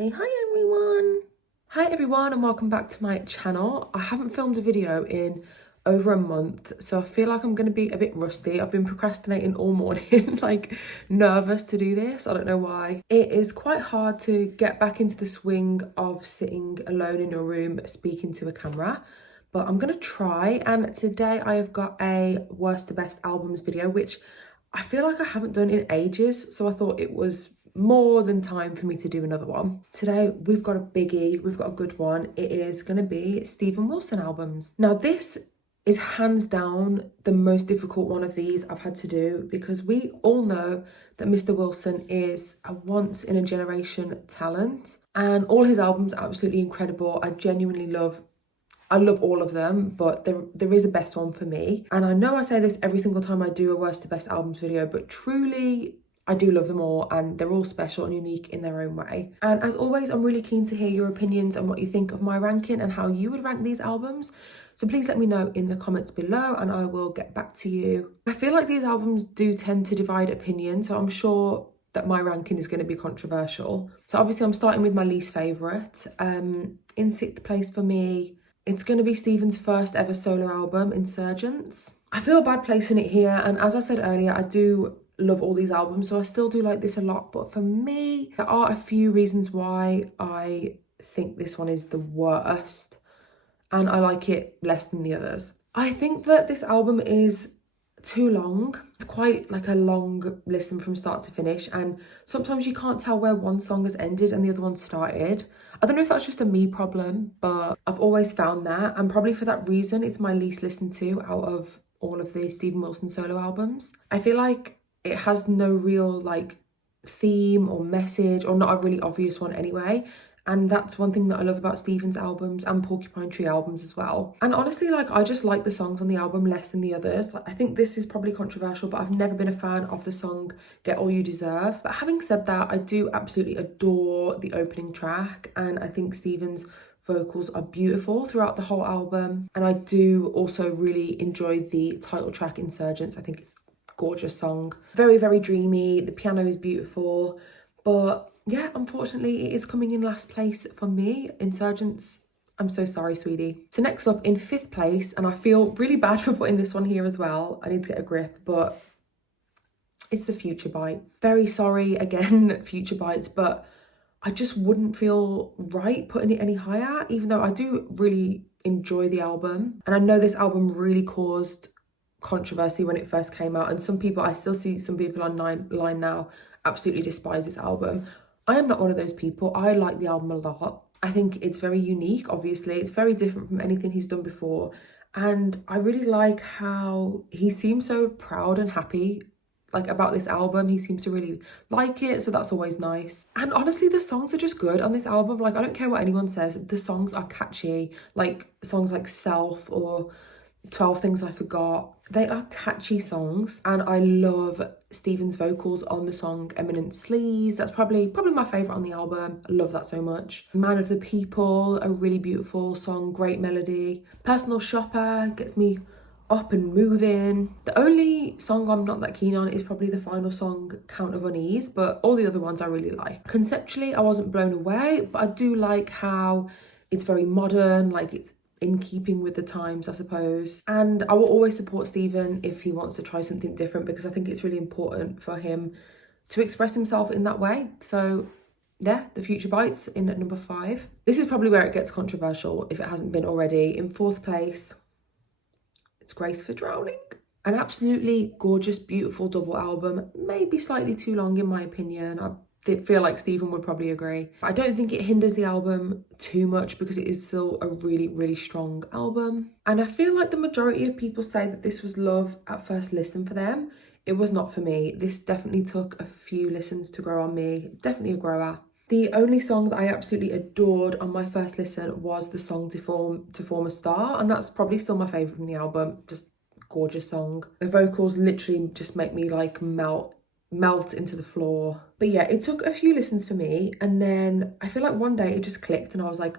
Say hi everyone. Hi everyone and welcome back to my channel. I haven't filmed a video in over a month, so I feel like I'm going to be a bit rusty. I've been procrastinating all morning, like nervous to do this. I don't know why. It is quite hard to get back into the swing of sitting alone in your room speaking to a camera, but I'm going to try. And today I have got a worst to best albums video, which I feel like I haven't done in ages, so I thought it was more than time for me to do another one. Today we've got a biggie, we've got a good one. It is going to be Steven Wilson albums. Now this is hands down the most difficult one of these I've had to do, because we all know that Mr. Wilson is a once in a generation talent and all his albums are absolutely incredible. I love all of them, but there is a best one for me. And I know I say this every single time I do a worst to best albums video, but truly I do love them all and they're all special and unique in their own way. And as always, I'm really keen to hear your opinions and what you think of my ranking and how you would rank these albums. So please let me know in the comments below and I will get back to you. I feel like these albums do tend to divide opinion, so I'm sure that my ranking is going to be controversial. So obviously I'm starting with my least favourite. In sixth place for me, it's going to be Steven's first ever solo album, Insurgents. I feel bad placing it here, and as I said earlier, I do love all these albums, so I still do like this a lot, but for me there are a few reasons why I think this one is the worst and I like it less than the others. I think that this album is too long. It's quite like a long listen from start to finish, and sometimes you can't tell where one song has ended and the other one started. I don't know if that's just a me problem, but I've always found that, and probably for that reason it's my least listened to out of all of the Steven Wilson solo albums. I feel like it has no real like theme or message, or not a really obvious one anyway, and that's one thing that I love about Steven's albums and Porcupine Tree albums as well. And honestly, like, I just like the songs on the album less than the others. Like, I think this is probably controversial, but I've never been a fan of the song Get All You Deserve. But having said that, I do absolutely adore the opening track, and I think Steven's vocals are beautiful throughout the whole album. And I do also really enjoy the title track, Insurgents. I think it's a gorgeous song. Very, very dreamy. The piano is beautiful. But yeah, unfortunately, it is coming in last place for me. Insurgents, I'm so sorry, sweetie. So next up in fifth place, and I feel really bad for putting this one here as well. I need to get a grip, but it's the Future Bites. Very sorry again, Future Bites, but I just wouldn't feel right putting it any higher, even though I do really enjoy the album. And I know this album really caused controversy when it first came out, and some people, I still see some people online now absolutely despise this album. I am not one of those people. I like the album a lot. I think it's very unique, obviously. It's very different from anything he's done before. And I really like how he seems so proud and happy like about this album. He seems to really like it, so that's always nice. And honestly, the songs are just good on this album. Like, I don't care what anyone says, the songs are catchy. Like songs like Self or 12 Things I Forgot, they are catchy songs, and I love Steven's vocals on the song Eminent Sleaze. That's probably my favourite on the album. I love that so much. Man of the People, a really beautiful song, great melody. Personal Shopper gets me up and moving. The only song I'm not that keen on is probably the final song, Count of Unease, but all the other ones I really like. Conceptually, I wasn't blown away, but I do like how it's very modern, like it's in keeping with the times, I suppose. And I will always support Steven if he wants to try something different, because I think it's really important for him to express himself in that way. So yeah, the Future Bites in at number 5. This is probably where it gets controversial if it hasn't been already. In fourth place, it's Grace for Drowning. An absolutely gorgeous, beautiful double album, maybe slightly too long in my opinion. I feel like Steven would probably agree. I don't think it hinders the album too much because it is still a really, really strong album. And I feel like the majority of people say that this was love at first listen for them. It was not for me. This definitely took a few listens to grow on me. Definitely a grower. The only song that I absolutely adored on my first listen was the song To Form a Star, and that's probably still my favourite from the album. Just gorgeous song. The vocals literally just make me like melt into the floor. But yeah, it took a few listens for me, and then I feel like one day it just clicked and I was like,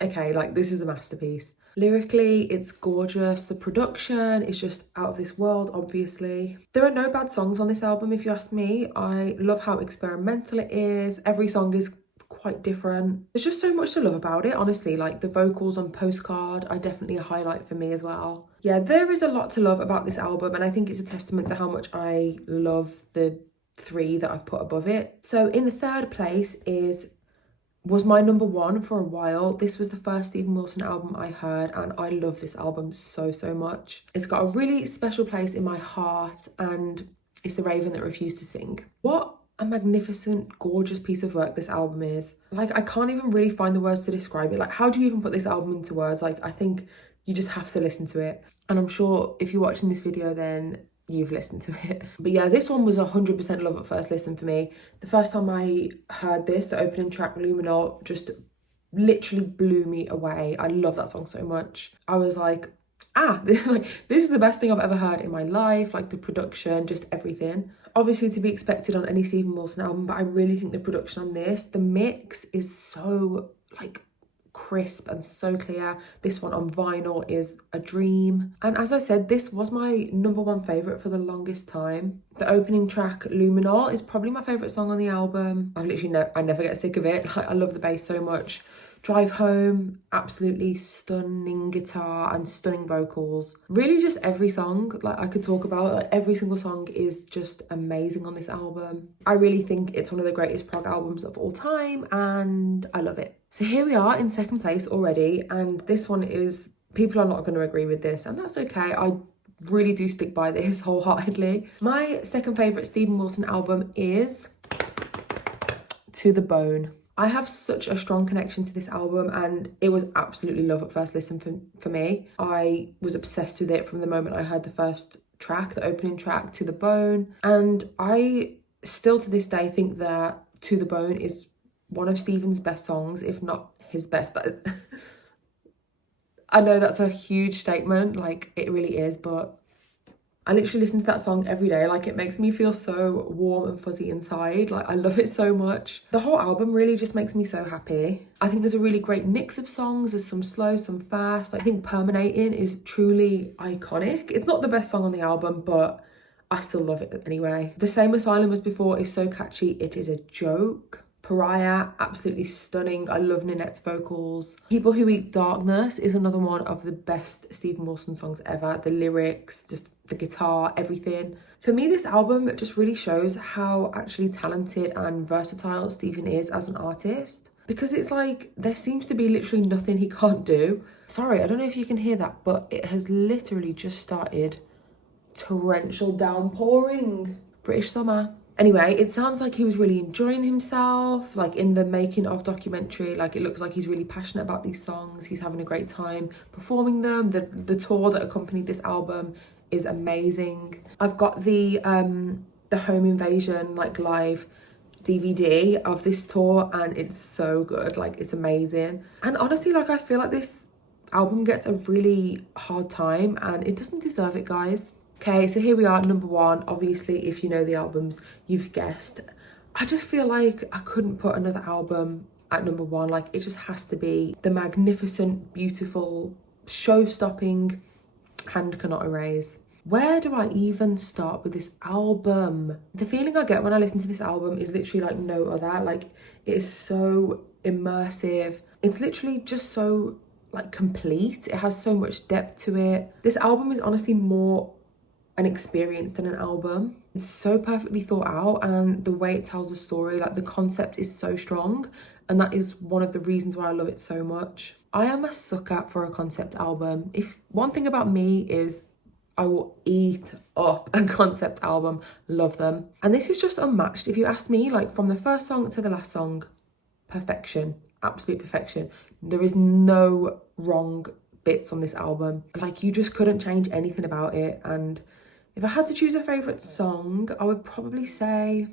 okay, like this is a masterpiece. Lyrically, it's gorgeous. The production is just out of this world, obviously. There are no bad songs on this album, if you ask me. I love how experimental it is. Every song is quite different. There's just so much to love about it, honestly. Like the vocals on Postcard are definitely a highlight for me as well. Yeah, there is a lot to love about this album, and I think it's a testament to how much I love the 3 that I've put above it. So in the third place was my number 1 for a while. This was the first Steven Wilson album I heard, and I love this album so much. It's got a really special place in my heart, and it's The Raven That Refused to Sing. What a magnificent, gorgeous piece of work this album is. Like, I can't even really find the words to describe it. Like, how do you even put this album into words? Like, I think you just have to listen to it. And I'm sure if you're watching this video, then you've listened to it. But yeah, this one was 100% love at first listen for me. The first time I heard this, the opening track, Luminol, just literally blew me away. I love that song so much. I was like, this is the best thing I've ever heard in my life. Like the production, just everything. Obviously to be expected on any Steven Wilson album, but I really think the production on this, the mix is so like crisp and so clear. This one on vinyl is a dream. And as I said, this was my number 1 favourite for the longest time. The opening track, Luminol, is probably my favourite song on the album. I never get sick of it. Like, I love the bass so much. Drive Home, absolutely stunning guitar and stunning vocals. Really just every song like I could talk about, like every single song is just amazing on this album. I really think it's one of the greatest prog albums of all time, and I love it. So here we are in second place already, and this one is, people are not going to agree with this, and that's okay. I really do stick by this wholeheartedly. My second favourite Steven Wilson album is To the Bone. I have such a strong connection to this album, and it was absolutely love at first listen for me. I was obsessed with it from the moment I heard the first track, the opening track, To the Bone. And I still to this day think that To the Bone is one of Steven's best songs, if not his best. I know that's a huge statement, like it really is, but I literally listen to that song every day. Like, it makes me feel so warm and fuzzy inside. Like, I love it so much. The whole album really just makes me so happy. I think there's a really great mix of songs. There's some slow, some fast. I think Permeating is truly iconic. It's not the best song on the album, but I still love it anyway. The Same Asylum as Before is so catchy, it is a joke. Pariah, absolutely stunning. I love Ninette's vocals. People Who Eat Darkness is another one of the best Steven Wilson songs ever. The lyrics, just the guitar, everything. For me, this album just really shows how actually talented and versatile Steven is as an artist, because it's like there seems to be literally nothing he can't do. Sorry, I don't know if you can hear that, but it has literally just started torrential downpouring. British summer. Anyway, it sounds like he was really enjoying himself, like in the making of documentary. Like, it looks like he's really passionate about these songs. He's having a great time performing them. The tour that accompanied this album is amazing. I've got the Home Invasion like live DVD of this tour, and it's so good. Like, it's amazing. And honestly, like, I feel like this album gets a really hard time, and it doesn't deserve it, guys. Okay, so here we are, number 1. Obviously, if you know the albums, you've guessed. I just feel like I couldn't put another album at number 1. Like, it just has to be the magnificent, beautiful, show-stopping Hand Cannot Erase. Where do I even start with this album? The feeling I get when I listen to this album is literally like no other. Like, it is so immersive. It's literally just so like complete. It has so much depth to it. This album is honestly more an experience than an album. It's so perfectly thought out, and the way it tells a story, like the concept is so strong, and that is one of the reasons why I love it so much. I am a sucker for a concept album. If one thing about me is I will eat up a concept album, love them. And this is just unmatched. If you ask me, like from the first song to the last song, perfection, absolute perfection. There is no wrong bits on this album. Like, you just couldn't change anything about it. And if I had to choose a favourite song, I would probably say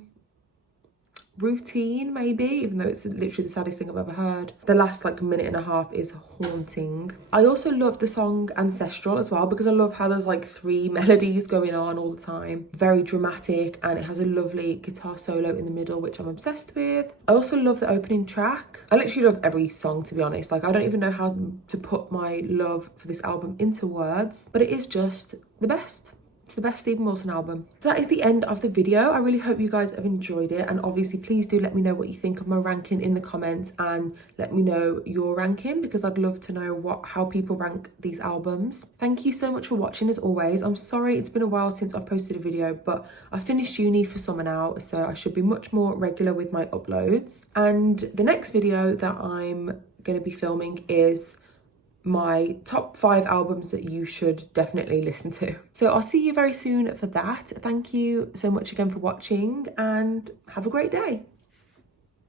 Routine, maybe, even though it's literally the saddest thing I've ever heard. The last like minute and a half is haunting. I also love the song Ancestral as well, because I love how there's like 3 melodies going on all the time. Very dramatic, and it has a lovely guitar solo in the middle, which I'm obsessed with. I also love the opening track. I literally love every song, to be honest. Like, I don't even know how to put my love for this album into words, but it is just the best. It's the best Stephen Wilson album. So that is the end of the video. I really hope you guys have enjoyed it, and obviously please do let me know what you think of my ranking in the comments, and let me know your ranking, because I'd love to know how people rank these albums. Thank you so much for watching as always. I'm sorry it's been a while since I've posted a video, but I finished uni for summer now, so I should be much more regular with my uploads. And the next video that I'm going to be filming is my top 5 albums that you should definitely listen to. So I'll see you very soon for that. Thank you so much again for watching, and have a great day.